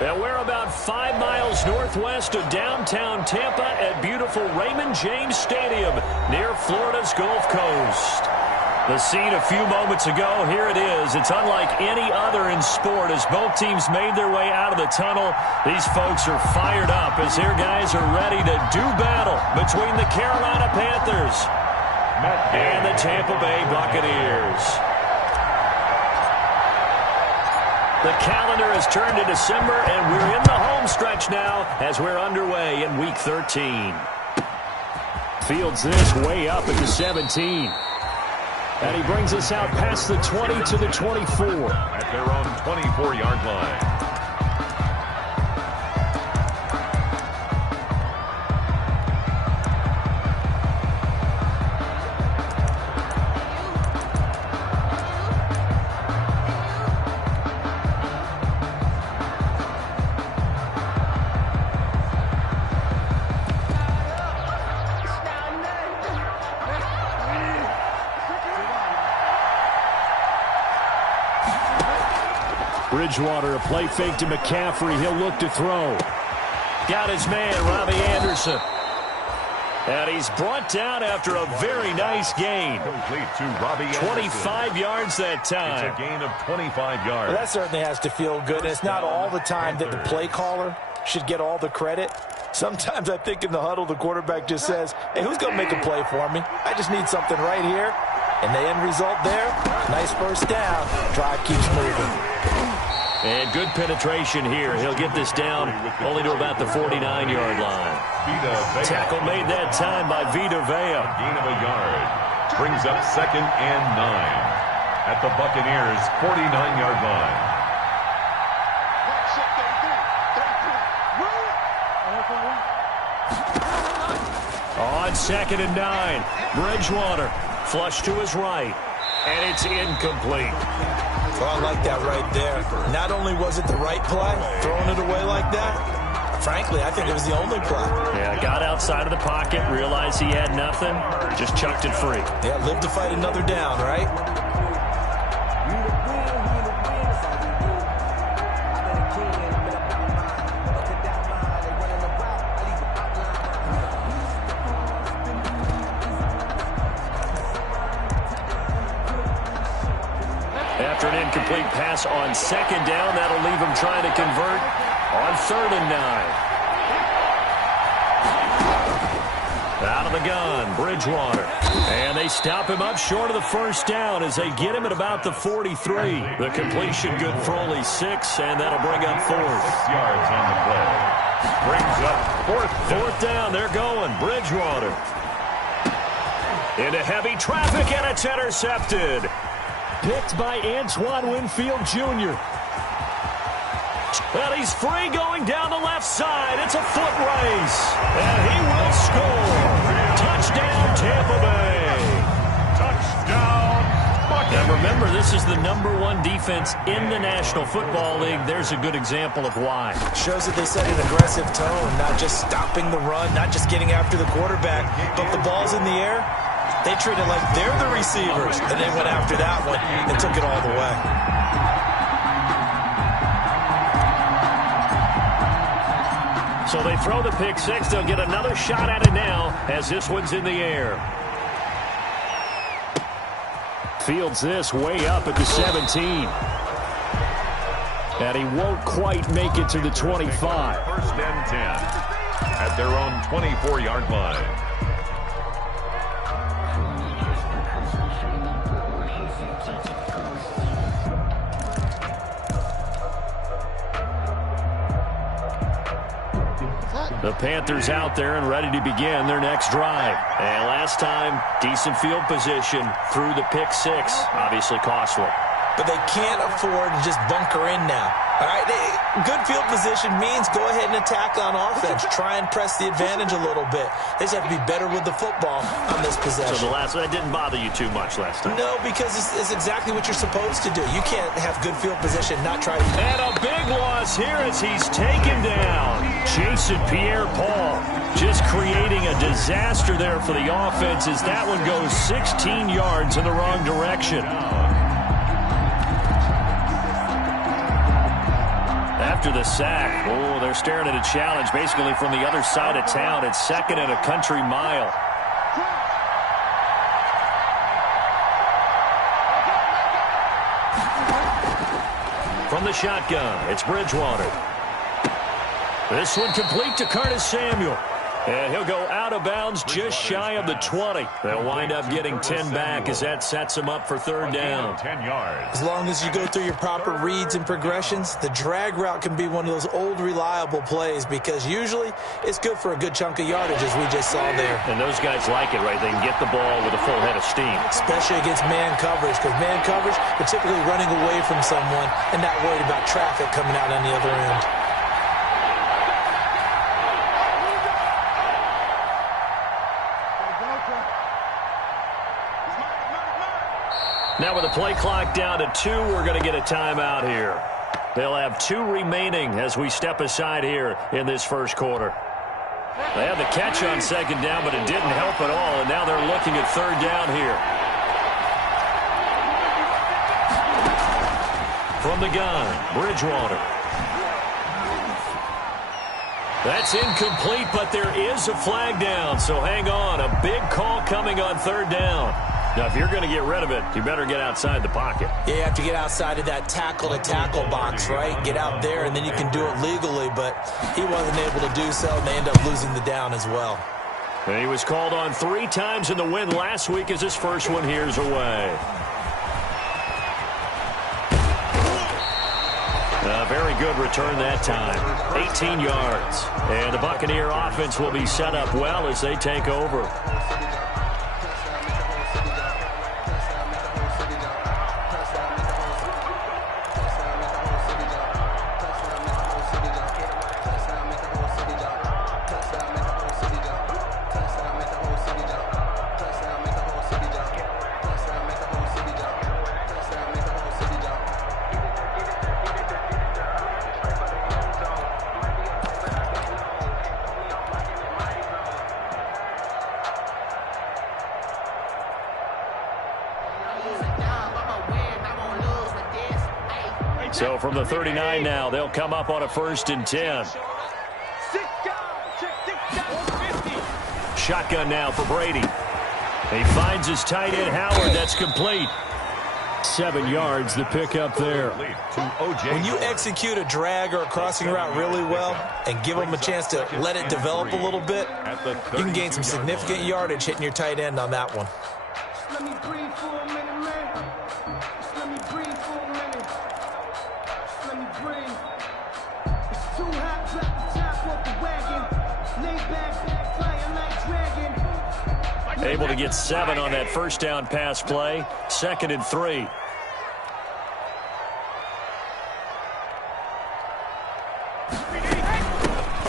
And we're about 5 miles northwest of downtown Tampa at beautiful Raymond James Stadium near Florida's Gulf Coast. The scene a few moments ago, here it is. It's unlike any other in sport as both teams made their way out of the tunnel. These folks are fired up as their guys are ready to do battle between the Carolina Panthers and the Tampa Bay Buccaneers. The calendar has turned to December, and we're in the home stretch now as we're underway in Week 13. Fields this way up at the 17. And he brings us out past the 20 to the 24. At their own 24-yard line. Bridgewater, a play fake to McCaffrey. He'll look to throw. Got his man, Robbie Anderson. And he's brought down after a very nice gain. Complete to Robbie Anderson. 25 yards that time. It's a gain of 25 yards. Well, that certainly has to feel good. And it's not all the time that the play caller should get all the credit. Sometimes I think in the huddle, the quarterback just says, hey, who's going to make a play for me? I just need something right here. And the end result there, nice first down. Drive keeps moving. And good penetration here. He'll get this down only to about the 49-yard line. Tackle made that time by Vita Vea. Gain of a yard. Brings up 2nd and 9 at the Buccaneers' 49-yard line. On 2nd and 9, Bridgewater flush to his right, and it's incomplete. Well, I like that right there. Not only was it the right play, throwing it away like that, frankly, I think it was the only play. Yeah, got outside of the pocket, realized he had nothing, just chucked it free. Yeah, live to fight another down, right? After an incomplete pass on 2nd down, that'll leave him trying to convert on 3rd and 9. Out of the gun, Bridgewater. And they stop him up short of the first down as they get him at about the 43. The completion good for only 6, and that'll bring up 4th. 6 yards on the play. Brings up 4th down. They're going. Bridgewater. Into heavy traffic, and it's intercepted. Picked by Antoine Winfield Jr. Well, he's free going down the left side. It's a foot race. And he will score. Touchdown, Tampa Bay. Touchdown, Buccaneers. And remember, this is the #1 defense in the National Football League. There's a good example of why. Shows that they set an aggressive tone, not just stopping the run, not just getting after the quarterback, but the ball's in the air. They treat it like they're the receivers, and they went after that one and took it all the way. So they throw the pick 6. They'll get another shot at it now as this one's in the air. Fields this way up at the 17. And he won't quite make it to the 25. 1st and 10 at their own 24-yard line. The Panthers out there and ready to begin their next drive. And last time, decent field position through the pick 6. Obviously costly. But they can't afford to just bunker in now. All right, good field position means go ahead and attack on offense. Try and press the advantage a little bit. They just have to be better with the football on this possession. So that didn't bother you too much last time? No, because it's exactly what you're supposed to do. You can't have good field position, not try to... And a big loss here as he's taken down. Jason Pierre-Paul just creating a disaster there for the offense as that one goes 16 yards in the wrong direction. after the sack. Oh, they're staring at a challenge basically from the other side of town. It's 2nd and a country mile. From the shotgun, it's Bridgewater. This one complete to Curtis Samuel. And he'll go out of bounds just shy of the 20. They'll wind up getting 10 back as that sets them up for 3rd down. 10 yards. As long as you go through your proper reads and progressions, the drag route can be one of those old reliable plays because usually it's good for a good chunk of yardage as we just saw there. And those guys like it, right? They can get the ball with a full head of steam. Especially against man coverage because man coverage, particularly running away from someone and not worried about traffic coming out on the other end. Now with the play clock down to 2, we're going to get a timeout here. They'll have 2 remaining as we step aside here in this first quarter. They had the catch on 2nd down, but it didn't help at all, and now they're looking at 3rd down here. From the gun, Bridgewater. That's incomplete, but there is a flag down, so hang on. A big call coming on 3rd down. Now, if you're going to get rid of it, you better get outside the pocket. Yeah, you have to get outside of that tackle-to-tackle box, right? Get out there, and then you can do it legally, but he wasn't able to do so, and they end up losing the down as well. And he was called on 3 times in the win last week as his first one here's away. A very good return that time. 18 yards. And the Buccaneer offense will be set up well as they take over. So from the 39 now, they'll come up on a 1st and 10. Shotgun now for Brady. He finds his tight end, Howard. That's complete. 7 yards, the pickup there. When you execute a drag or a crossing route really well and give them a chance to let it develop a little bit, you can gain some significant yardage hitting your tight end on that one. Let me breathe for a minute, man. Let me breathe for a minute. Let me breathe. It's too hot, drop the top off the wagon. Lay back, flying like dragon. Able to get 7 on that 1st down pass play. 2nd and 3.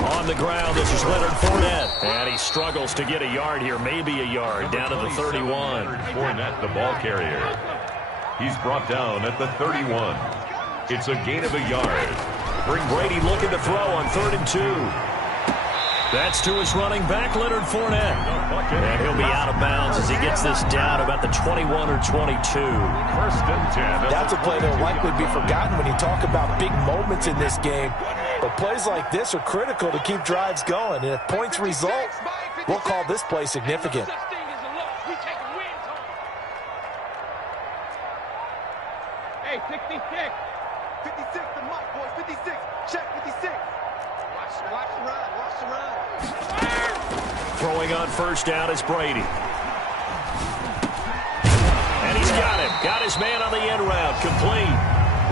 On the ground, this is Leonard Fournette. And he struggles to get a yard here, maybe a yard, down to the 31. Fournette, the ball carrier. He's brought down at the 31. It's a gain of a yard. Brady looking to throw on 3rd and 2. That's to his running back, Leonard Fournette. And he'll be out of bounds as he gets this down about the 21 or 22. 1st and 10. That's a play that will likely be forgotten when you talk about big moments in this game. But plays like this are critical to keep drives going. And if points result, we'll call this play significant. Hey, 56. 56 to Mike, boys. 56. Check 56. Watch the run. Watch the run. Throwing on 1st down is Brady. And he's got him. Got his man on the end route. Complete.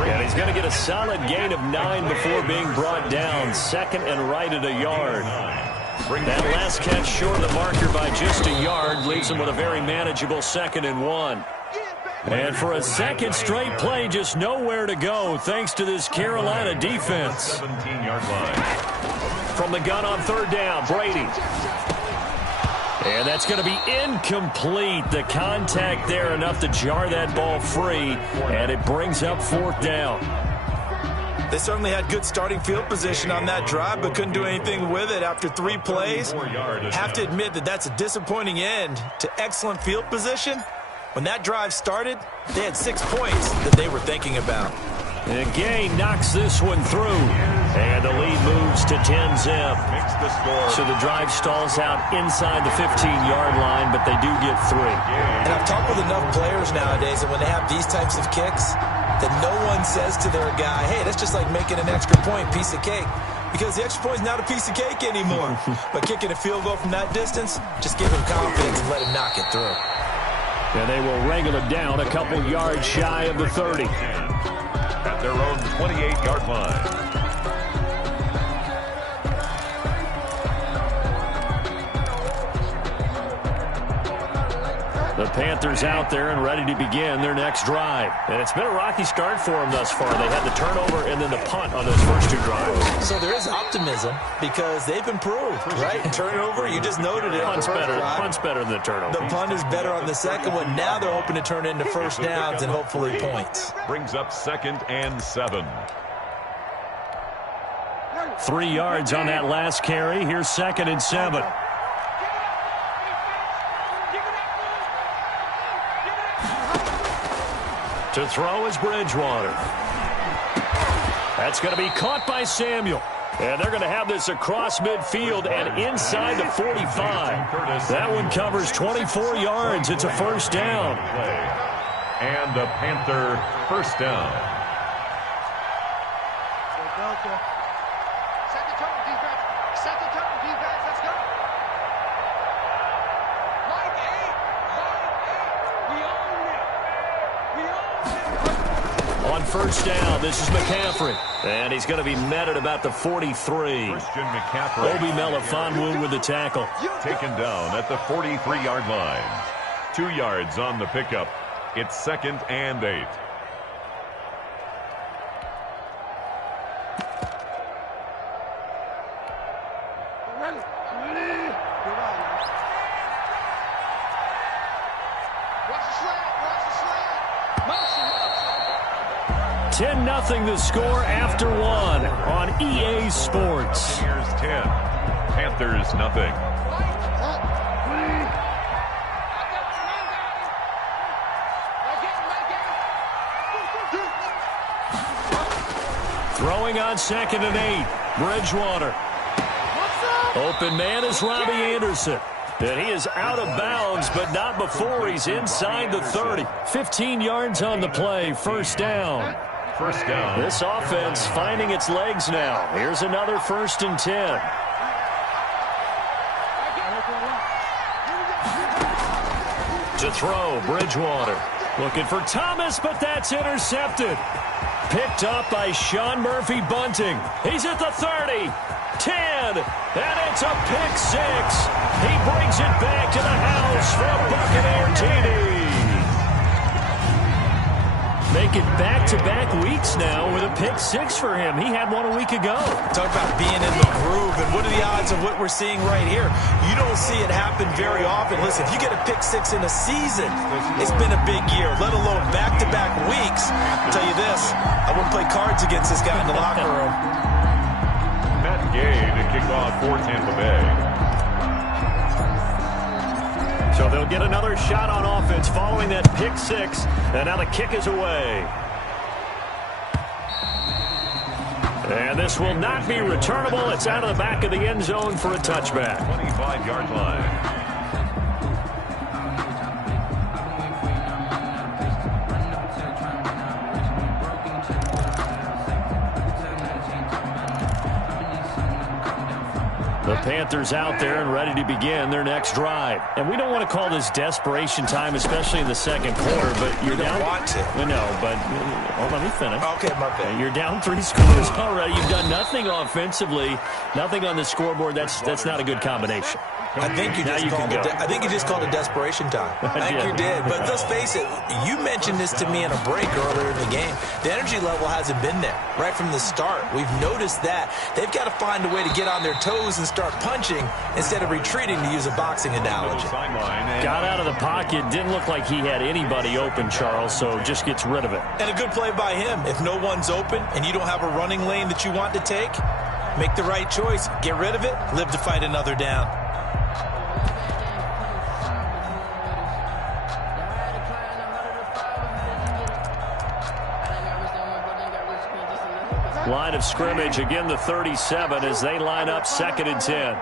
And he's going to get a solid gain of 9 before being brought down. 2nd and right at a yard. That last catch short of the marker by just a yard leaves him with a very manageable 2nd and 1. And for a 2nd straight play, just nowhere to go thanks to this Carolina defense. 17-yard line. From the gun on 3rd down, Brady. And that's going to be incomplete. The contact there enough to jar that ball free, and it brings up 4th down. They certainly had good starting field position on that drive, but couldn't do anything with it after 3 plays. Have to admit that that's a disappointing end to excellent field position. When that drive started, they had 6 points that they were thinking about. And Gay knocks this one through. And the lead moves to 10-zip. Makes the score. So the drive stalls out inside the 15-yard line, but they do get 3. And I've talked with enough players nowadays that when they have these types of kicks, that no one says to their guy, hey, that's just like making an extra point, piece of cake. Because the extra point is not a piece of cake anymore. But kicking a field goal from that distance, just give him confidence and let him knock it through. And they will wrangle it down a couple yards shy of the 30. At their own 28-yard line. The Panthers out there and ready to begin their next drive. And it's been a rocky start for them thus far. They had the turnover and then the punt on those first 2 drives. So there is optimism because they've improved, right? Turnover, you just noted it. Punt's better than the turnover. The punt is better on the second one. Now they're hoping to turn it into first downs and hopefully points. Brings up 2nd and 7. 3 yards on that last carry. Here's 2nd and 7. To throw is Bridgewater. That's going to be caught by Samuel. And they're going to have this across midfield and inside the 45. That one covers 24 yards. It's a first down. And a Panther first down. Set the tone, defense. Let's go. Mike 8. We own it. On first down, this is McCaffrey. And he's going to be met at about the 43. Christian McCaffrey. Obi Melifonwu with the tackle. Taken down at the 43-yard line. 2 yards on the pickup. It's 2nd and 8. Watch the slant. 10-0 the score after 1 on EA Sports. Here's 10. Panthers nothing. Throwing on 2nd and 8. Bridgewater. Open man is Robbie Anderson. And he is out of bounds, but not before he's inside the 30. 15 yards on the play. First down. First down. This offense finding its legs now. Here's another 1st and 10. To throw, Bridgewater. Looking for Thomas, but that's intercepted. Picked up by Sean Murphy-Bunting. He's at the 30, 10, and it's a pick 6. He brings it back to the house for a Buccaneer TD. Make it back-to-back weeks now with a pick 6 for him. He had one a week ago. Talk about being in the groove, and what are the odds of what we're seeing right here? You don't see it happen very often. Listen, if you get a pick 6 in a season, it's been a big year, let alone back-to-back weeks. I'll tell you this, I wouldn't play cards against this guy in the locker room. Matt Gay to kick off for Tampa Bay. So they'll get another shot on offense following that pick 6, and now the kick is away. And this will not be returnable. It's out of the back of the end zone for a touchback. 25-yard line. The Panthers out there and ready to begin their next drive. And we don't want to call this desperation time, especially in the second quarter, but you're down. Want to. I know, but let me finish. Okay, my bad. You're down 3 scores already. You've done nothing offensively, nothing on the scoreboard. That's not a good combination. I think you just called it desperation time. I think you did. But let's face it, you mentioned this to me in a break earlier in the game. The energy level hasn't been there right from the start. We've noticed that. They've got to find a way to get on their toes and start punching instead of retreating, to use a boxing analogy. Got out of the pocket. Didn't look like he had anybody open, Charles, so just gets rid of it. And a good play by him. If no one's open and you don't have a running lane that you want to take, make the right choice. Get rid of it. Live to fight another down. Line of scrimmage, again the 37 as they line up 2nd and 10.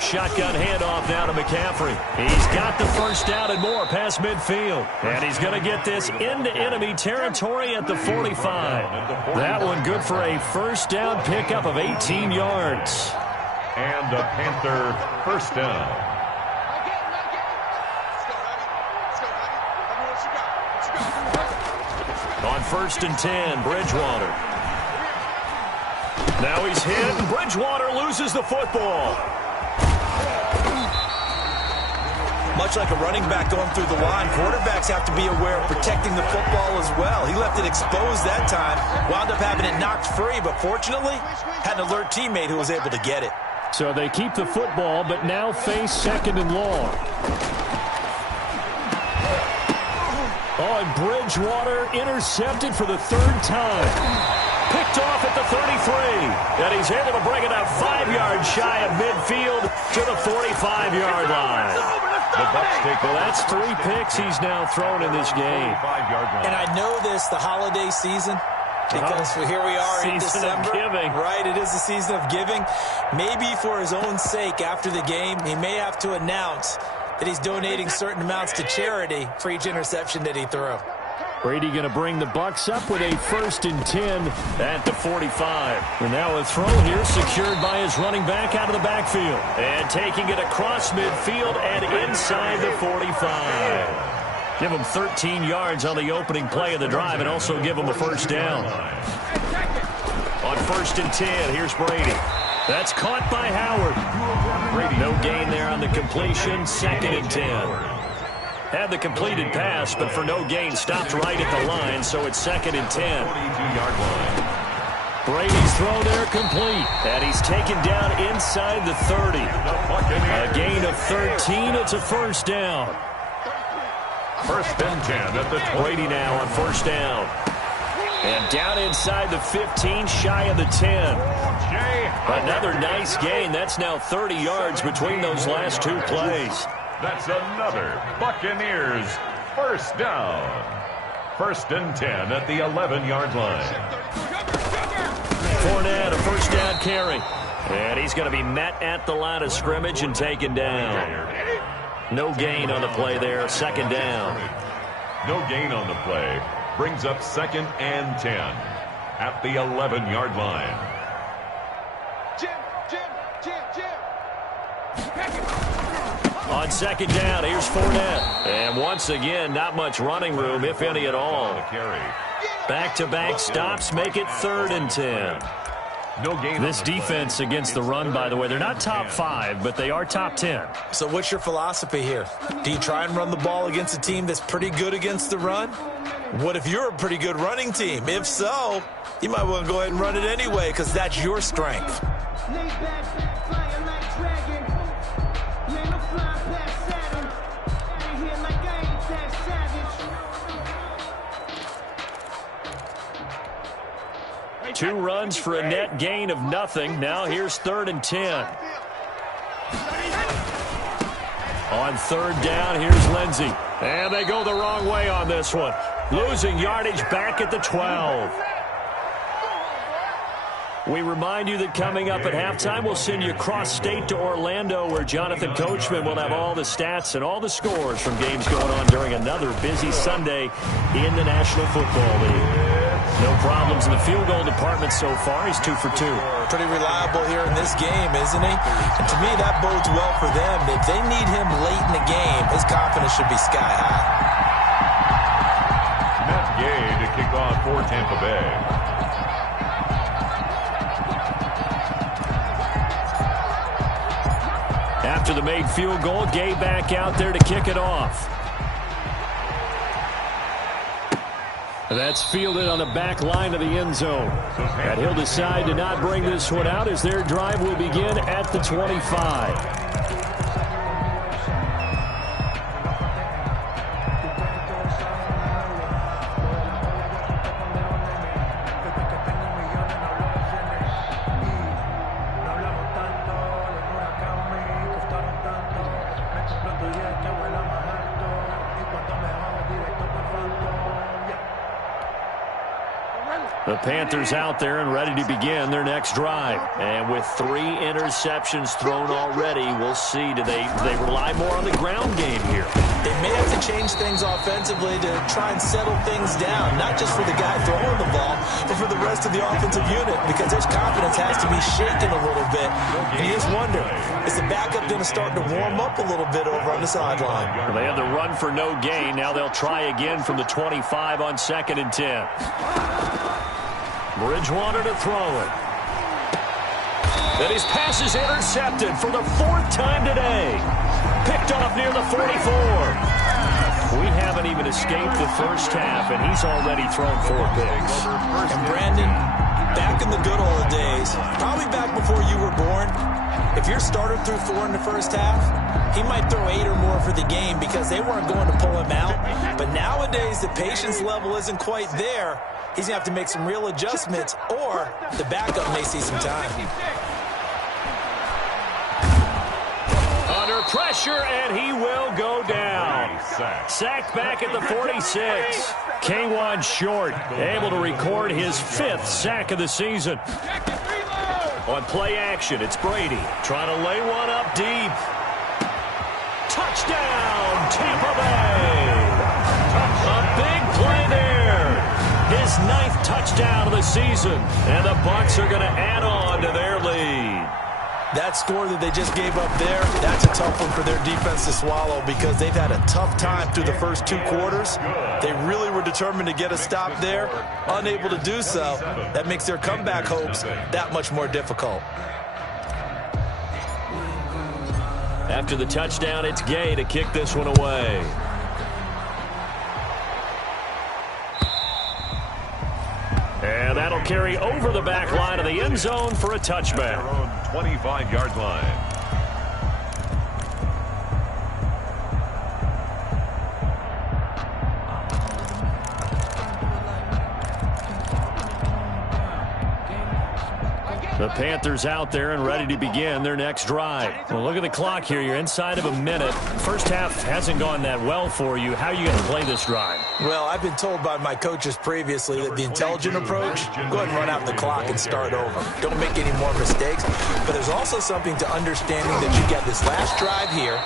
Shotgun handoff now to McCaffrey. He's got the first down and more past midfield. And he's going to get this into enemy territory at the 45. That one good for a first down pickup of 18 yards. And a Panther first down. On 1st and 10, Bridgewater. Now he's hit, and Bridgewater loses the football. Much like a running back going through the line, quarterbacks have to be aware of protecting the football as well. He left it exposed that time, wound up having it knocked free, but fortunately, had an alert teammate who was able to get it. So they keep the football, but now face 2nd and long. Oh, and Bridgewater intercepted for the 3rd time. Picked off at the 33. And he's able to bring it out 5 yards shy of midfield to the 45-yard line. The Bucs take well, that's 3 picks he's now thrown in this game. And I know this, the holiday season, because here we are in December. Season of giving. Right, it is the season of giving. Maybe for his own sake after the game, he may have to announce that he's donating certain amounts to charity for each interception that he threw. Brady going to bring the Bucs up with a 1st and 10 at the 45. And now a throw here secured by his running back out of the backfield. And taking it across midfield and inside the 45. Give him 13 yards on the opening play of the drive and also give him a first down. On 1st and 10, here's Brady. That's caught by Howard. Brady, no gain there on the completion, 2nd and 10. Had the completed pass, but for no gain, stopped right at the line, so it's 2nd and 10. 42-yard line. Brady's throw there complete, and he's taken down inside the 30. A gain of 13, it's a first down. 1st and 10 at the 20. Brady now on 1st down. And down inside the 15, shy of the 10. Another nice gain. That's now 30 yards between those last 2 plays. That's another Buccaneers first down. 1st and 10 at the 11-yard line. Fournette, a first down carry. And he's going to be met at the line of scrimmage and taken down. No gain on the play there, 2nd down. No gain on the play. Brings up 2nd and 10 at the 11-yard line. On 2nd down, here's Fournette. And once again, not much running room, if any at all. Back-to-back stops make it 3rd and 10. No gain. This defense against the run, by the way, they're not top 5, but they are top 10. So what's your philosophy here? Do you try and run the ball against a team that's pretty good against the run? What if you're a pretty good running team? If so, you might want to go ahead and run it anyway because that's your strength. Two runs for a net gain of nothing. Now here's 3rd and 10. On 3rd down, here's Lindsey. And they go the wrong way on this one. Losing yardage back at the 12. We remind you that coming up at halftime, we'll send you cross-state to Orlando, where Jonathan Coachman will have all the stats and all the scores from games going on during another busy Sunday in the National Football League. No problems in the field goal department so far. He's 2 for 2. Pretty reliable here in this game, isn't he? And to me, that bodes well for them. If they need him late in the game, his confidence should be sky high. Matt Gay to kick off for Tampa Bay. After the made field goal, Gay back out there to kick it off. That's fielded on the back line of the end zone. And he'll decide to not bring this one out as their drive will begin at the 25. The Panthers out there and ready to begin their next drive. And with 3 interceptions thrown already, we'll see. Do they rely more on the ground game here? They may have to change things offensively to try and settle things down, not just for the guy throwing the ball, but for the rest of the offensive unit, because their confidence has to be shaken a little bit. And you just wonder, is the backup going to start to warm up a little bit over on the sideline? Well, they had the run for no gain. Now they'll try again from the 25 on 2nd and 10. Bridgewater to throw it. And his pass is intercepted for the 4th time today. Picked off near the 44. We haven't even escaped the first half, and he's already thrown 4 picks. And Brandon, back in the good old days, probably back before you were born, if your starter threw 4 in the first half, he might throw 8 or more for the game because they weren't going to pull him out. But nowadays, the patience level isn't quite there. He's going to have to make some real adjustments, or the backup may see some time. Under pressure, and he will go down. Sacked back at the 46. K'Wan Short able to record his 5th sack of the season. On play action, it's Brady trying to lay one up deep. Touchdown, Tampa Bay. A big play there. His 9th touchdown of the season, and the Bucs are going to add on to their lead. That score that they just gave up there, that's a tough one for their defense to swallow because they've had a tough time through the first 2 quarters. They really were determined to get a stop there, unable to do so. That makes their comeback hopes that much more difficult. After the touchdown, it's Gay to kick this one away. And that'll carry over the back line of the end zone for a touchback. 25-yard line. The Panthers out there and ready to begin their next drive. Well, look at the clock here. You're inside of a minute. First half hasn't gone that well for you. How are you going to play this drive? Well, I've been told by my coaches previously that the intelligent approach, go ahead and run out the clock and start over. Don't make any more mistakes. But there's also something to understanding that you get this last drive here.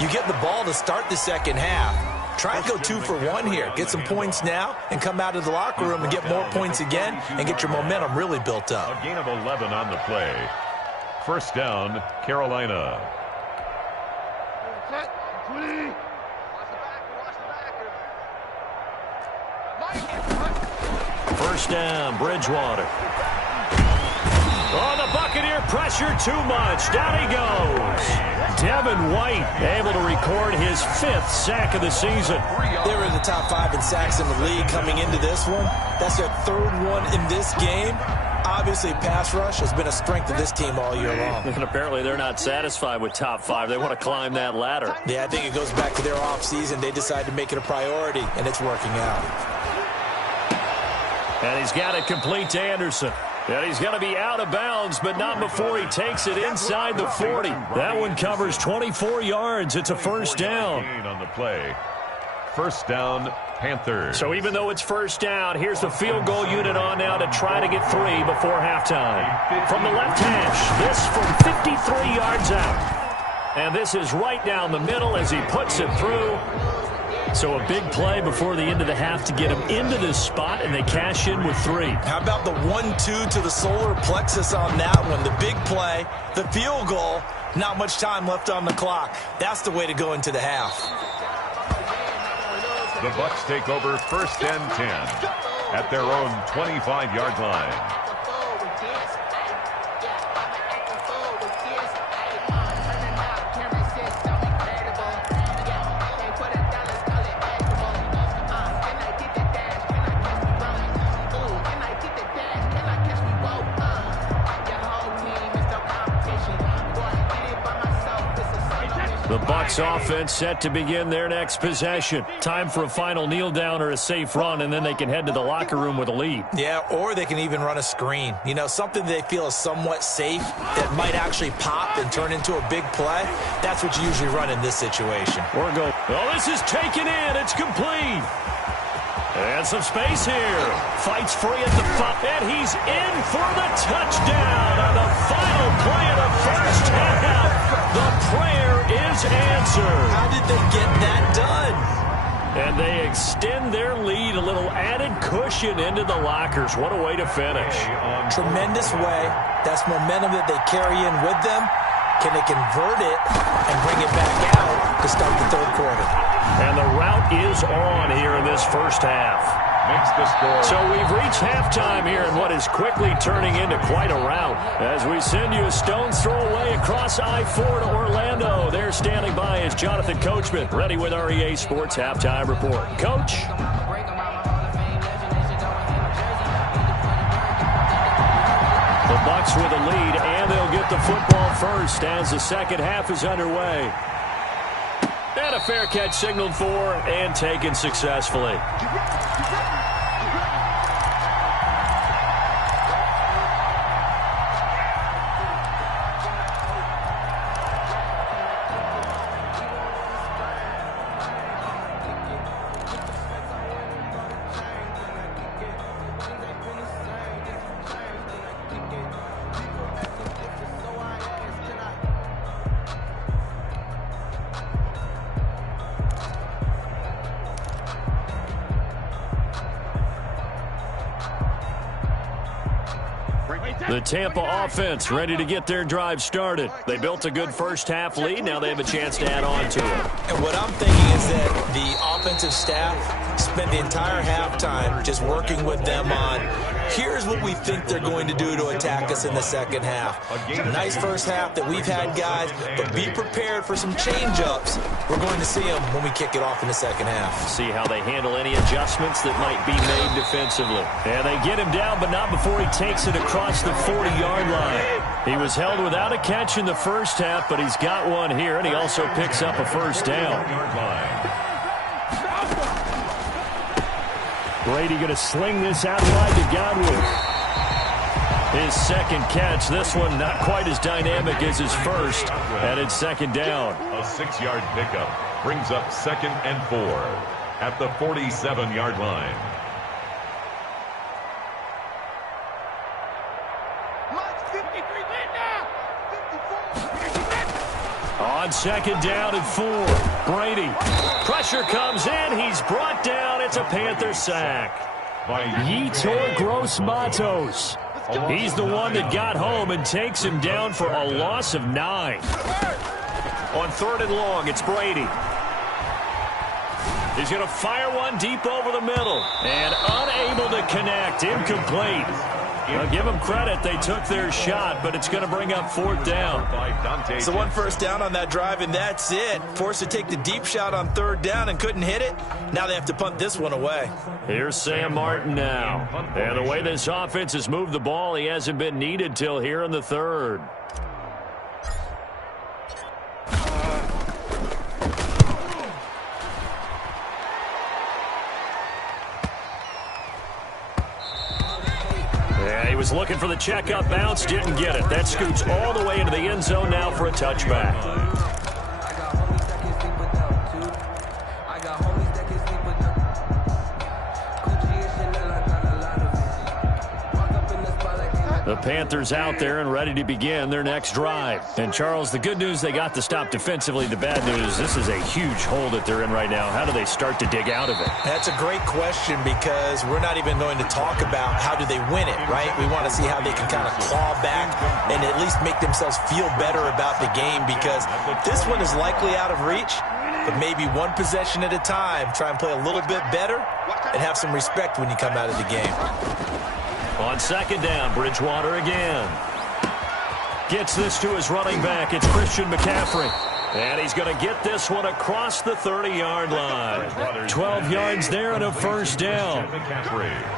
You get the ball to start the second half. Try and go 2 for 1 here. Get some points now and come out of the locker room and get more points again and get your momentum really built up. A gain of 11 on the play. First down, Carolina. First down, Bridgewater. Oh, the Buccaneer pressure too much. Down he goes. Devin White able to record his 5th sack of the season. They were in the top 5 in sacks in the league coming into this one. That's their 3rd one in this game. Obviously, pass rush has been a strength of this team all year long. And apparently they're not satisfied with top 5. They want to climb that ladder. Yeah, I think it goes back to their offseason. They decided to make it a priority, and it's working out. And he's got it complete to Anderson. And he's going to be out of bounds, but not before he takes it inside the 40. That one covers 24 yards. It's a first down. On the play. First down, Panthers. So even though it's first down, here's the field goal unit on now to try to get 3 before halftime. From the left hash, this from 53 yards out. And this is right down the middle as he puts it through. So a big play before the end of the half to get him into this spot, and they cash in with 3. How about the 1-2 to the solar plexus on that one? The big play, the field goal, not much time left on the clock. That's the way to go into the half. The Bucs take over first and 10 at their own 25-yard line. The Bucs offense set to begin their next possession. Time for a final kneel down or a safe run, and then they can head to the locker room with a lead. Yeah, or they can even run a screen. You know, something they feel is somewhat safe that might actually pop and turn into a big play. That's what you usually run in this situation. Or go, oh, this is taken in. It's complete. And some space here. Fights free at the top, and he's in for the touchdown on the final play of the first half. The prayer is answered. How did they get that done? And they extend their lead, a little added cushion into the lockers. What a way to finish. Tremendous way. That's momentum that they carry in with them. Can they convert it and bring it back out to start the third quarter? And the route is on here in this first half. Makes the score. So we've reached halftime here in what is quickly turning into quite a rout. As we send you a stone's throw away across I-4 to Orlando. There standing by is Jonathan Coachman, ready with our EA Sports Halftime Report. Coach? The Bucs with a lead, and they'll get the football first as the second half is underway. And a fair catch signaled for and taken successfully. The Tampa offense ready to get their drive started. They built a good first-half lead. Now they have a chance to add on to it. And what I'm thinking is that the offensive staff spent the entire halftime just working with them on, here's what we think they're going to do to attack us in the second half. Nice first half that we've had, guys, but be prepared for some change-ups. We're going to see them when we kick it off in the second half. See how they handle any adjustments that might be made defensively. And they get him down, but not before he takes it across the 40-yard line. He was held without a catch in the first half, but he's got one here, and he also picks up a first down. Brady going to sling this out wide to Godwin. His second catch, this one not quite as dynamic as his first, and it's second down. A 6-yard pickup brings up 2nd and 4 at the 47-yard line. On second down and 4, Brady. Pressure comes in. He's brought down. It's a Panther sack. Yetur Gross-Matos. He's the one that got home and takes him down for a loss of 9. On 3rd and long, it's Brady. He's going to fire one deep over the middle. And unable to connect. Incomplete. Now, give them credit. They took their shot, but it's going to bring up 4th down. So one first down on that drive, and that's it. Forced to take the deep shot on 3rd down and couldn't hit it. Now they have to punt this one away. Here's Sam Martin now. And the way this offense has moved the ball, he hasn't been needed till here in the 3rd. He was looking for the checkup bounce, didn't get it. That scoots all the way into the end zone now for a touchback. The Panthers out there and ready to begin their next drive. And, Charles, the good news, they got the stop defensively. The bad news, this is a huge hole that they're in right now. How do they start to dig out of it? That's a great question because we're not even going to talk about how do they win it, right? We want to see how they can kind of claw back and at least make themselves feel better about the game because this one is likely out of reach, but maybe one possession at a time. Try and play a little bit better and have some respect when you come out of the game. On second down, Bridgewater again. Gets this to his running back. It's Christian McCaffrey. And he's going to get this one across the 30-yard line. 12 yards there and a first down.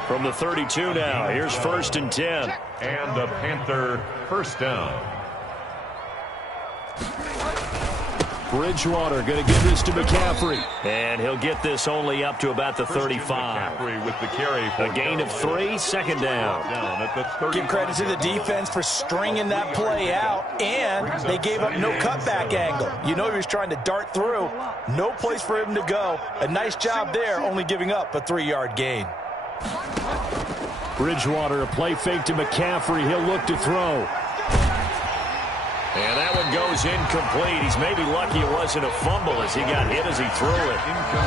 From the 32 now, here's 1st and 10. And the Panther first down. Bridgewater going to give this to McCaffrey. And he'll get this only up to about the 35. With the carry for a gain of 3, second down. At the 35. Give credit to the defense for stringing that play out, and they gave up no cutback angle. You know he was trying to dart through. No place for him to go. A nice job there, only giving up a 3-yard gain. Bridgewater, a play fake to McCaffrey. He'll look to throw. And that one goes incomplete. He's maybe lucky it wasn't a fumble as he got hit as he threw it.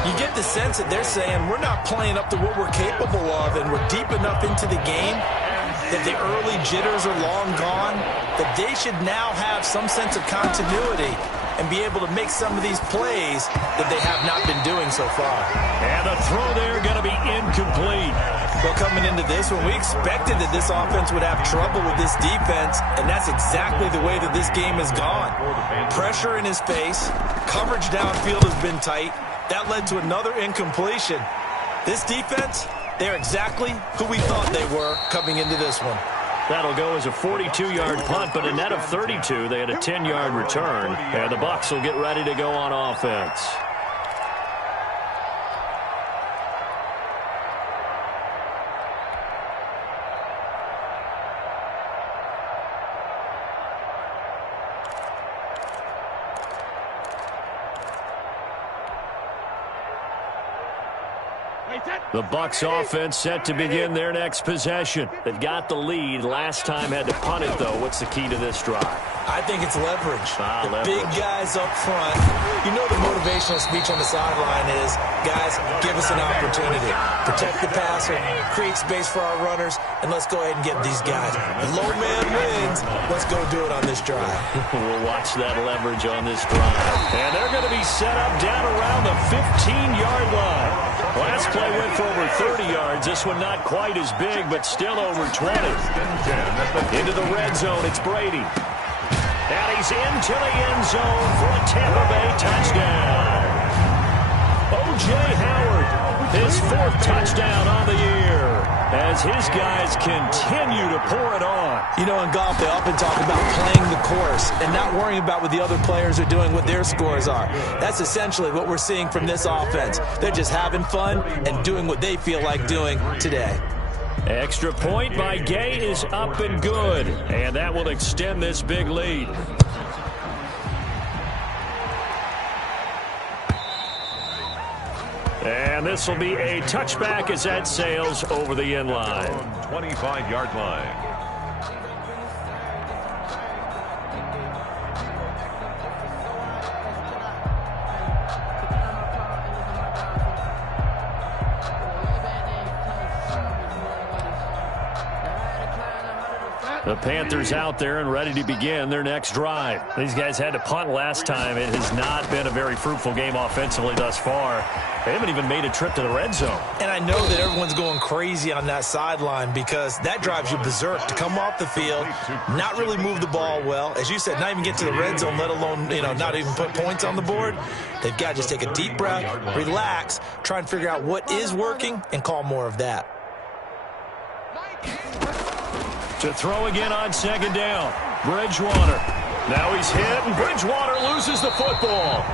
You get the sense that they're saying we're not playing up to what we're capable of, and we're deep enough into the game that the early jitters are long gone, that they should now have some sense of continuity and be able to make some of these plays that they have not been doing so far. And the throw there going to be incomplete. Well, coming into this one, we expected that this offense would have trouble with this defense, and that's exactly the way that this game has gone. Pressure in his face, coverage downfield has been tight. That led to another incompletion. This defense, they're exactly who we thought they were coming into this one. That'll go as a 42-yard punt, but a net of 32. They had a 10-yard return, and the Bucs will get ready to go on offense. The Bucs offense set to begin their next possession. They've got the lead. Last time had to punt it, though. What's the key to this drive? I think it's leverage. Leverage. Big guys up front. You know the motivational speech on the sideline is, guys, give us an opportunity. Protect the passer, create space for our runners, and let's go ahead and get these guys. The low man wins. Let's go do it on this drive. We'll watch that leverage on this drive. And they're going to be set up down around the 15-yard line. Last play went for over 30 yards. This one not quite as big, but still over 20. Into the red zone, it's Brady. And he's into the end zone for a Tampa Bay touchdown. O.J. Howard, his 4th touchdown on the year, as his guys continue to pour it on. You know, in golf, they often talk about playing the course and not worrying about what the other players are doing, what their scores are. That's essentially what we're seeing from this offense. They're just having fun and doing what they feel like doing today. Extra point by Gay is up and good, and that will extend this big lead. And this will be a touchback as that sails over the end line. 25-yard line. The Panthers out there and ready to begin their next drive. These guys had to punt last time. It has not been a very fruitful game offensively thus far. They haven't even made a trip to the red zone. And I know that everyone's going crazy on that sideline because that drives you berserk to come off the field, not really move the ball well. As you said, not even get to the red zone, let alone, not even put points on the board. They've got to just take a deep breath, relax, try and figure out what is working and call more of that. To throw again on second down. Bridgewater. Now he's hit, and Bridgewater loses the football.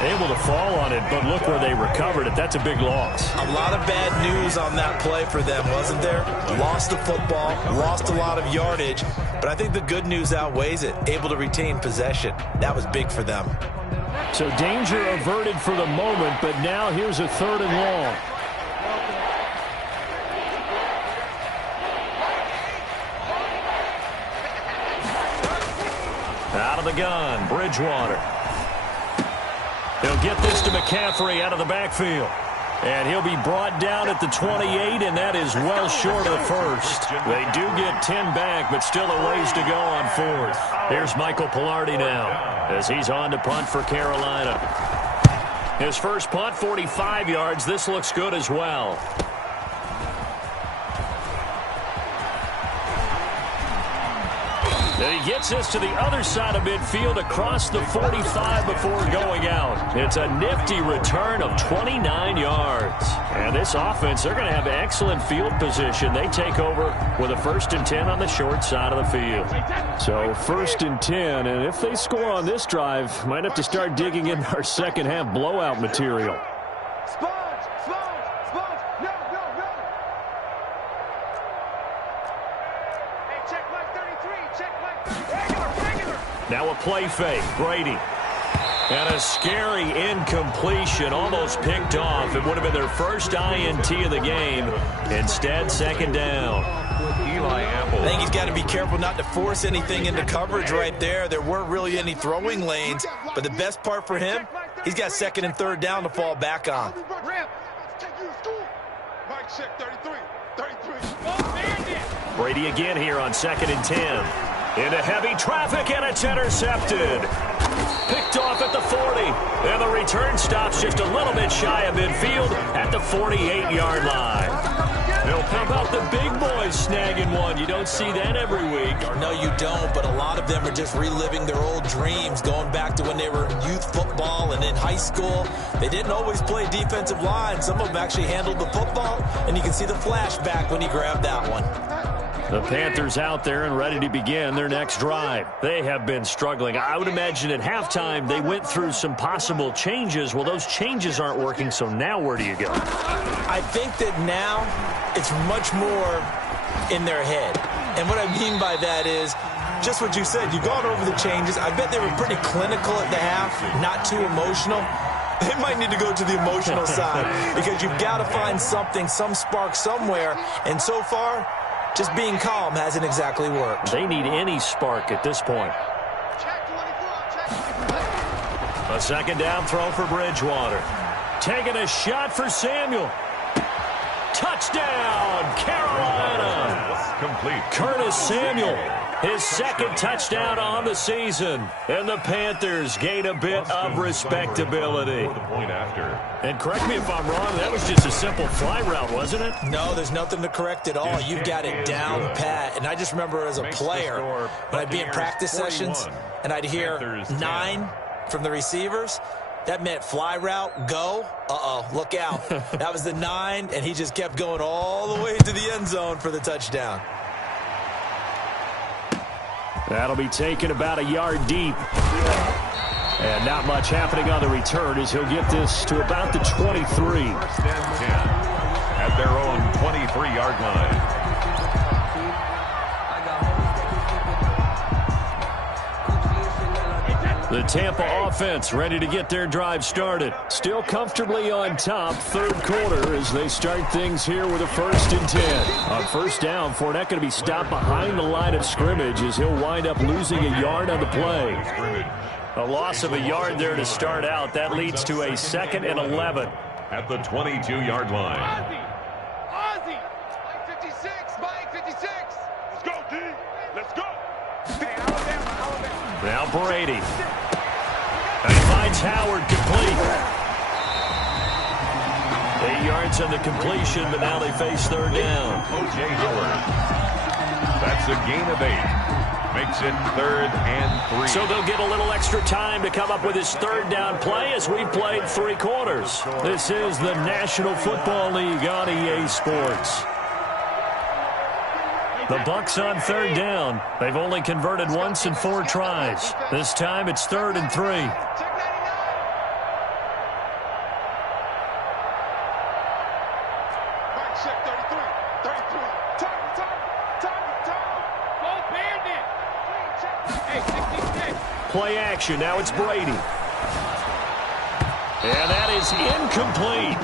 Able to fall on it, but look where they recovered it. That's a big loss. A lot of bad news on that play for them, wasn't there? Lost the football, lost a lot of yardage, but I think the good news outweighs it. Able to retain possession. That was big for them. So danger averted for the moment, but now here's a 3rd and long. Out of the gun, Bridgewater. He'll get this to McCaffrey out of the backfield. And he'll be brought down at the 28, and that is well short of the first. They do get 10 back, but still a ways to go on 4th. Here's Michael Pilardi now as he's on to punt for Carolina. His first punt, 45 yards. This looks good as well. And he gets this to the other side of midfield across the 45 before going out. It's a nifty return of 29 yards. And this offense, they're going to have excellent field position. They take over with a 1st and 10 on the short side of the field. So 1st and 10, and if they score on this drive, might have to start digging in our second half blowout material. Now a play fake, Brady. And a scary incompletion, almost picked off. It would have been their first INT of the game. Instead, 2nd down. Eli Apple. I think he's got to be careful not to force anything into coverage right there. There weren't really any throwing lanes. But the best part for him, he's got 2nd and 3rd down to fall back on. Brady again here on 2nd and 10. Into heavy traffic, and it's intercepted. Picked off at the 40. And the return stops just a little bit shy of midfield at the 48-yard line. How about the big boys snagging one? You don't see that every week. No, you don't, but a lot of them are just reliving their old dreams, going back to when they were in youth football and in high school. They didn't always play defensive line. Some of them actually handled the football, and you can see the flashback when he grabbed that one. The Panthers out there and ready to begin their next drive. They have been struggling. I would imagine at halftime they went through some possible changes. Well, those changes aren't working, so now where do you go? I think that now it's much more in their head. And what I mean by that is just what you said. You've gone over the changes. I bet they were pretty clinical at the half, not too emotional. They might need to go to the emotional side because you've got to find something, some spark somewhere. And so far, just being calm hasn't exactly worked. They need any spark at this point. A 2nd down throw for Bridgewater. Taking a shot for Samuel. Touchdown, Carolina. Complete. Curtis Samuel, his 2nd touchdown on the season. And the Panthers gain a bit of respectability. The point after. And correct me if I'm wrong, that was just a simple fly route, wasn't it? No, there's nothing to correct at all. You've got it down pat. And I just remember as a player, when I'd be in practice sessions and I'd hear 9 from the receivers, that meant fly route, go. Uh-oh, look out. That was the 9, and he just kept going all the way to the end zone for the touchdown. That'll be taken about a yard deep. And not much happening on the return as he'll get this to about the 23. 1st and 10 at their own 23-yard line. The Tampa offense ready to get their drive started. Still comfortably on top, 3rd quarter as they start things here with a 1st and 10. On 1st down, Fournette going to be stopped behind the line of scrimmage as he'll wind up losing a yard on the play. A loss of a yard there to start out. That leads to a 2nd and 11. At the 22-yard line. Ozzie! Mike 56! Mike 56! Let's go, D! Let's go! Hey, Alabama. Now Brady. And he finds Howard complete. 8 yards on the completion, but now they face 3rd down. O.J. Howard. That's a gain of 8. Makes it 3rd and 3. So they'll get a little extra time to come up with his 3rd down play as we've played 3 quarters. This is the National Football League on EA Sports. The Bucs on 3rd down. They've only converted once in 4 tries. This time it's 3rd and 3. Play action. Now it's Brady. And that is incomplete.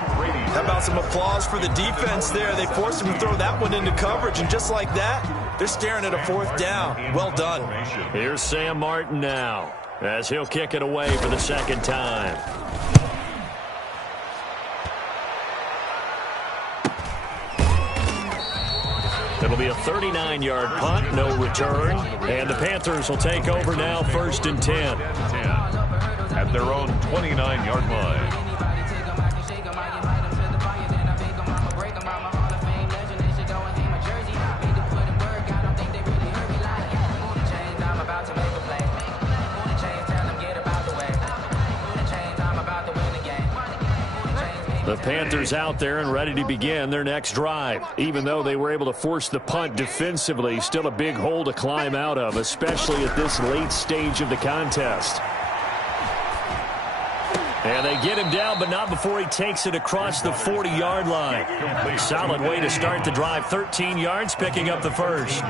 How about some applause for the defense there? They forced him to throw that one into coverage, and just like that, they're staring at a 4th down. Well done. Here's Sam Martin now as he'll kick it away for the 2nd time. It'll be a 39-yard punt, no return. And the Panthers will take over now, 1st and 10. At their own 29-yard line. The Panthers out there and ready to begin their next drive. Even though they were able to force the punt defensively, still a big hole to climb out of, especially at this late stage of the contest. And they get him down, but not before he takes it across the 40-yard line. Solid way to start the drive. 13 yards, picking up the first.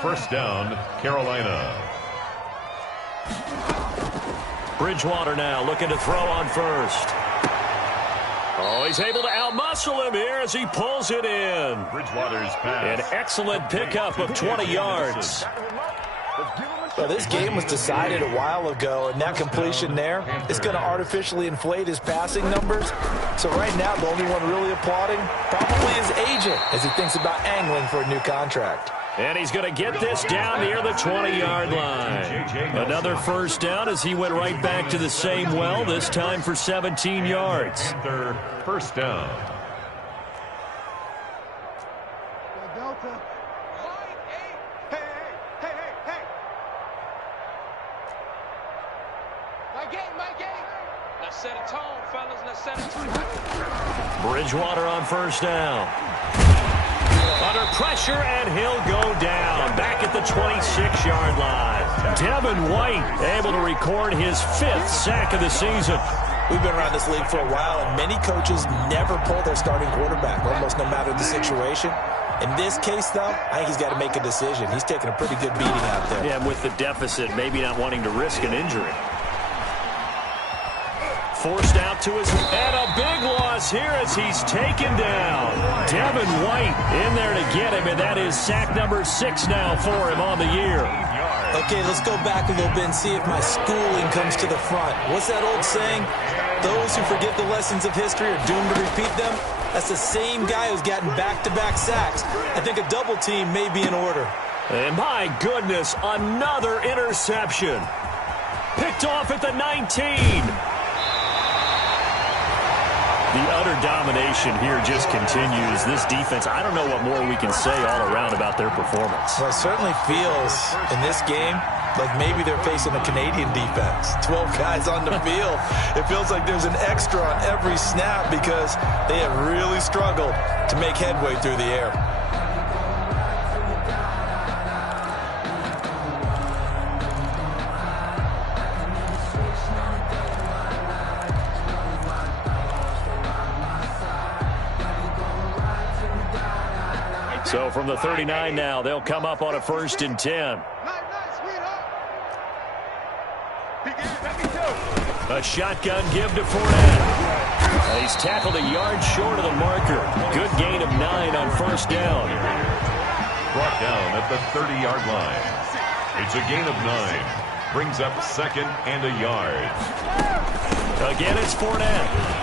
First down, Carolina. Bridgewater now looking to throw on first. Oh, he's able to outmuscle him here as he pulls it in. Bridgewater's pass. An excellent pickup of 20 yards. Well, this game was decided a while ago, and that completion there is going to artificially inflate his passing numbers. So right now, the only one really applauding probably his agent as he thinks about angling for a new contract. And he's going to get this down near the 20-yard line. Another first down as he went right back to the same well, this time for 17 yards. First down. Delta. Hey. My game. Let's set a tone, fellas. Let's set a tone. Bridgewater on first down. Under pressure, and he'll go down. Back at the 26-yard line. Devin White able to record his 5th sack of the season. We've been around this league for a while, and many coaches never pull their starting quarterback, almost no matter the situation. In this case, though, I think he's got to make a decision. He's taking a pretty good beating out there. Yeah, with the deficit, maybe not wanting to risk an injury. Forced out to his, and a big loss here as he's taken down. Devin White in there to get him, and that is sack number 6 now for him on the year. Okay, let's go back a little bit and see if my schooling comes to the front. What's that old saying? Those who forget the lessons of history are doomed to repeat them. That's the same guy who's gotten back-to-back sacks. I think a double team may be in order. And my goodness, another interception. Picked off at the 19. The utter domination here just continues. This defense, I don't know what more we can say all around about their performance. Well, it certainly feels in this game like maybe they're facing a Canadian defense. 12 guys on the field. It feels like there's an extra on every snap because they have really struggled to make headway through the air. So from the 39 now, they'll come up on a 1st and 10. A shotgun give to Fournette. He's tackled a yard short of the marker. Good gain of 9 on first down. Brought down at the 30-yard line. It's a gain of 9. Brings up 2nd and a yard. Again, it's Fournette.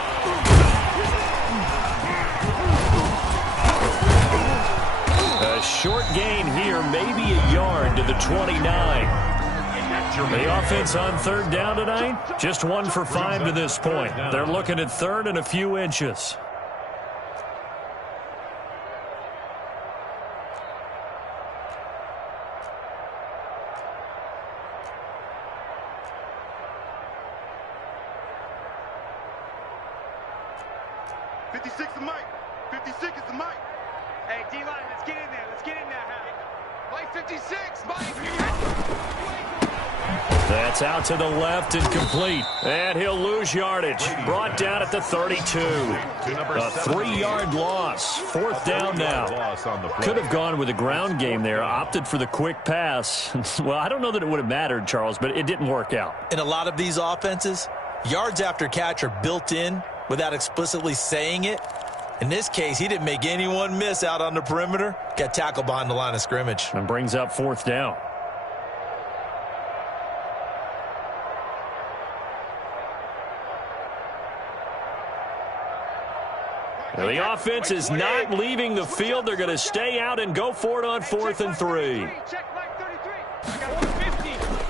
A short gain here, maybe a yard to the 29. The offense on 3rd down tonight, just 1 for 5 to this point. They're looking at 3rd and a few inches. Hey, D-line, let's get in there. Let's get in there, Mike 56, Mike. That's out to the left and complete. And he'll lose yardage. Brought down at the 32. A 3-yard loss. 4th down now. Could have gone with a ground game there. Opted for the quick pass. Well, I don't know that it would have mattered, Charles, but it didn't work out. In a lot of these offenses, yards after catch are built in without explicitly saying it. In this case, he didn't make anyone miss out on the perimeter. Got tackled behind the line of scrimmage. And brings up 4th down. Now the offense is not leaving the field. They're going to stay out and go for it on 4th and 3.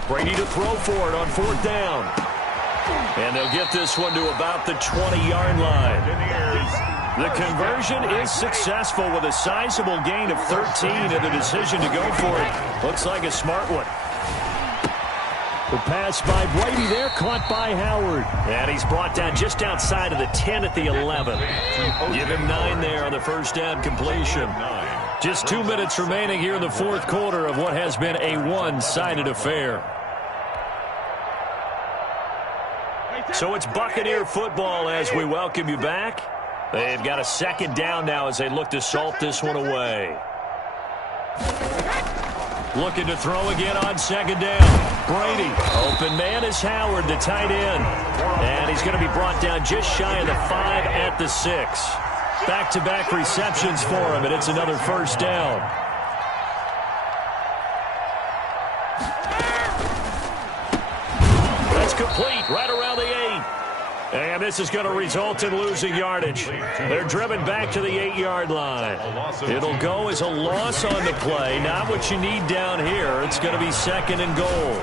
Brady to throw for it on 4th down. And they'll get this one to about the 20-yard line. The conversion is successful with a sizable gain of 13, and the decision to go for it looks like a smart one. The pass by Brady there, caught by Howard. And he's brought down just outside of the 10 at the 11. Give him 9 there on the first down completion. Just 2 minutes remaining here in the fourth quarter of what has been a one-sided affair. So it's Buccaneer football as we welcome you back. They've got a second down now as they look to salt this one away. Looking to throw again on second down. Brady. Open man is Howard, the tight end. And he's going to be brought down just shy of the 5 at the 6. Back-to-back receptions for him, and it's another first down. That's complete right around the 8. And this is going to result in losing yardage. They're driven back to the 8-yard line. It'll go as a loss on the play. Not what you need down here. It's going to be second and goal.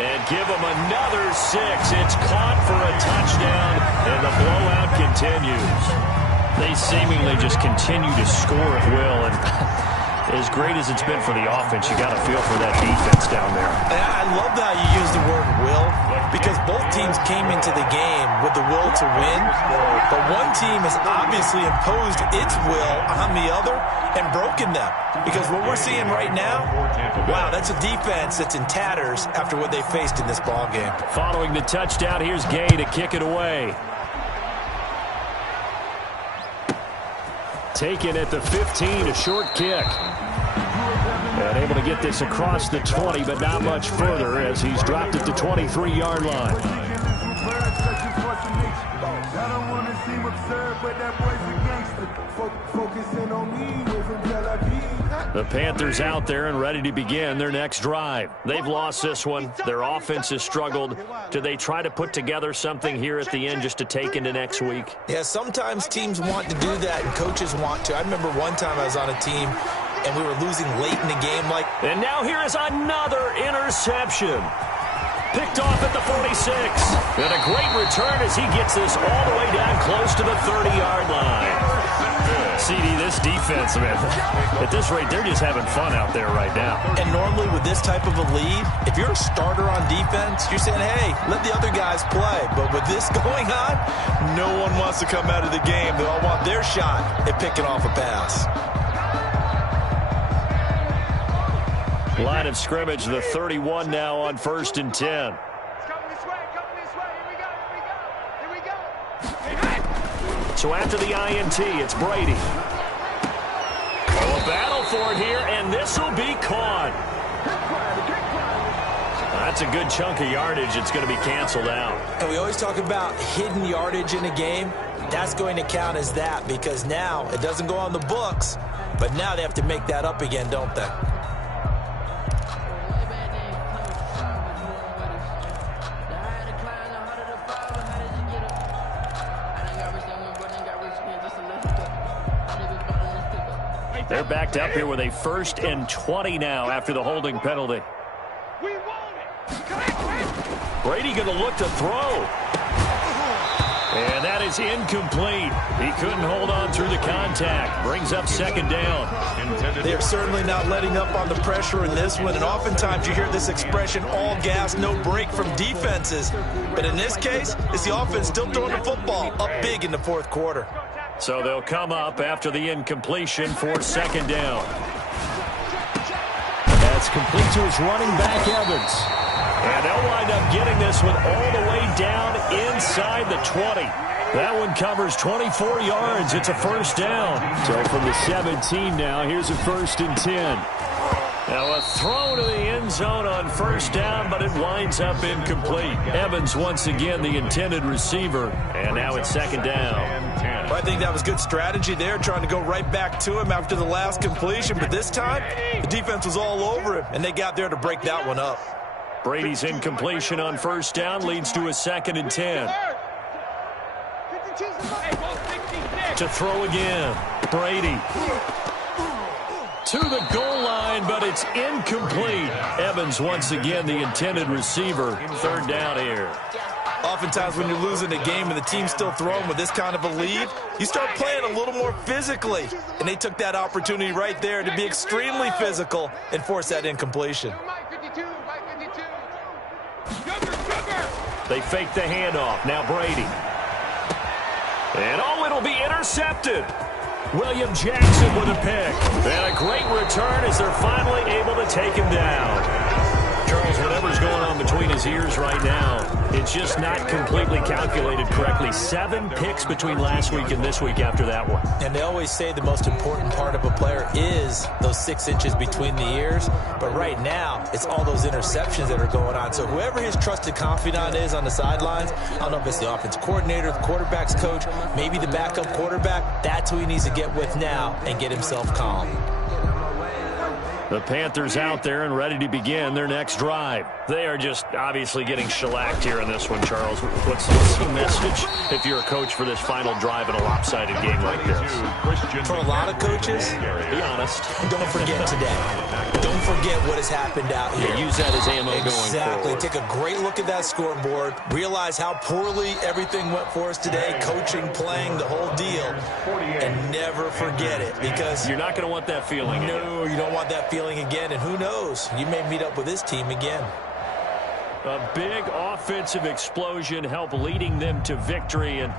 And give them another 6. It's caught for a touchdown, and the blowout continues. They seemingly just continue to score at will, and as great as it's been for the offense, you got to feel for that defense down there. I love that you use the word will, because both teams came into the game with the will to win, but one team has obviously imposed its will on the other and broken them. Because what we're seeing right now, wow, that's a defense that's in tatters after what they faced in this ball game. Following the touchdown, here's Gay to kick it away. Taken at the 15, a short kick. And able to get this across the 20, but not much further as he's dropped at the 23-yard line. The Panthers out there and ready to begin their next drive. They've lost this one. Their offense has struggled. Do they try to put together something here at the end just to take into next week? Yeah, sometimes teams want to do that and coaches want to. I remember one time I was on a team and we were losing late in the game. And now here is another interception. Picked off at the 46. And a great return as he gets this all the way down close to the 30-yard line. CD, this defense, man, at this rate, they're just having fun out there right now. And normally with this type of a lead, if you're a starter on defense, you're saying, hey, let the other guys play. But with this going on, no one wants to come out of the game. They all want their shot at picking off a pass. Line of scrimmage, the 31 now on 1st and 10. So after the INT, it's Brady. A battle for it here, and this will be caught. That's a good chunk of yardage. It's going to be canceled out. And we always talk about hidden yardage in a game. That's going to count as that because now it doesn't go on the books, but now they have to make that up again, don't they? They're backed up here with a 1st and 20 now after the holding penalty. Brady going to look to throw. And that is incomplete. He couldn't hold on through the contact. Brings up 2nd down. They are certainly not letting up on the pressure in this one. And oftentimes you hear this expression, all gas, no break from defenses. But in this case, it's the offense still throwing the football up big in the 4th quarter. So they'll come up after the incompletion for 2nd down. That's complete to his running back, Evans. And they'll wind up getting this one all the way down inside the 20. That one covers 24 yards. It's a 1st down. So from the 17 now, here's a 1st and 10. Now a throw to the end zone on 1st down, but it winds up incomplete. Evans once again the intended receiver, and now it's 2nd down. Well, I think that was good strategy there, trying to go right back to him after the last completion. But this time, the defense was all over him, and they got there to break that one up. Brady's incompletion on 1st down leads to a 2nd and 10. To throw again, Brady. To the goal line, but it's incomplete. Evans once again the intended receiver. 3rd down here. Oftentimes when you're losing a game and the team's still throwing with this kind of a lead, you start playing a little more physically. And they took that opportunity right there to be extremely physical and force that incompletion. They fake the handoff. Now Brady. And it'll be intercepted. William Jackson with a pick. And a great return as they're finally able to take him down. Charles, whatever's going on between his ears right now, it's just not completely calculated correctly. 7 picks between last week and this week after that one. And they always say the most important part of a player is those 6 inches between the ears. But right now, it's all those interceptions that are going on. So whoever his trusted confidant is on the sidelines, I don't know if it's the offense coordinator, the quarterback's coach, maybe the backup quarterback, that's who he needs to get with now and get himself calm. The Panthers out there and ready to begin their next drive. They are just obviously getting shellacked here in this one, Charles. What's the message if you're a coach for this final drive in a lopsided game like this? For a lot of coaches, be honest. Don't forget today. Don't forget what has happened out here. Use that as ammo going forward. Exactly. Take a great look at that scoreboard. Realize how poorly everything went for us today. Coaching, playing, the whole deal. And never forget it, because you're not going to want that feeling. No, you don't want that feeling again. And who knows? You may meet up with this team again. A big offensive explosion helped leading them to victory. And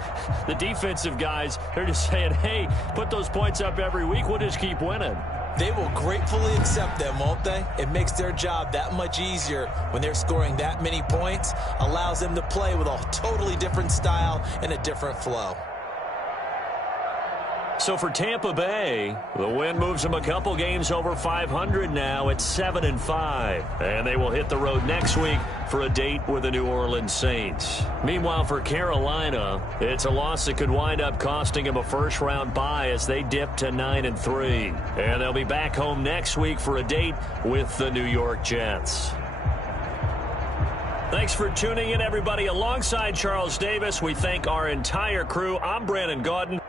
the defensive guys, they're just saying, hey, put those points up every week. We'll just keep winning. They will gratefully accept them, won't they? It makes their job that much easier when they're scoring that many points. Allows them to play with a totally different style and a different flow. So for Tampa Bay, the win moves them a couple games over 500 now at 7-5. And they will hit the road next week for a date with the New Orleans Saints. Meanwhile, for Carolina, it's a loss that could wind up costing them a first-round bye as they dip to 9-3. And they'll be back home next week for a date with the New York Jets. Thanks for tuning in, everybody. Alongside Charles Davis, we thank our entire crew. I'm Brandon Gaudin.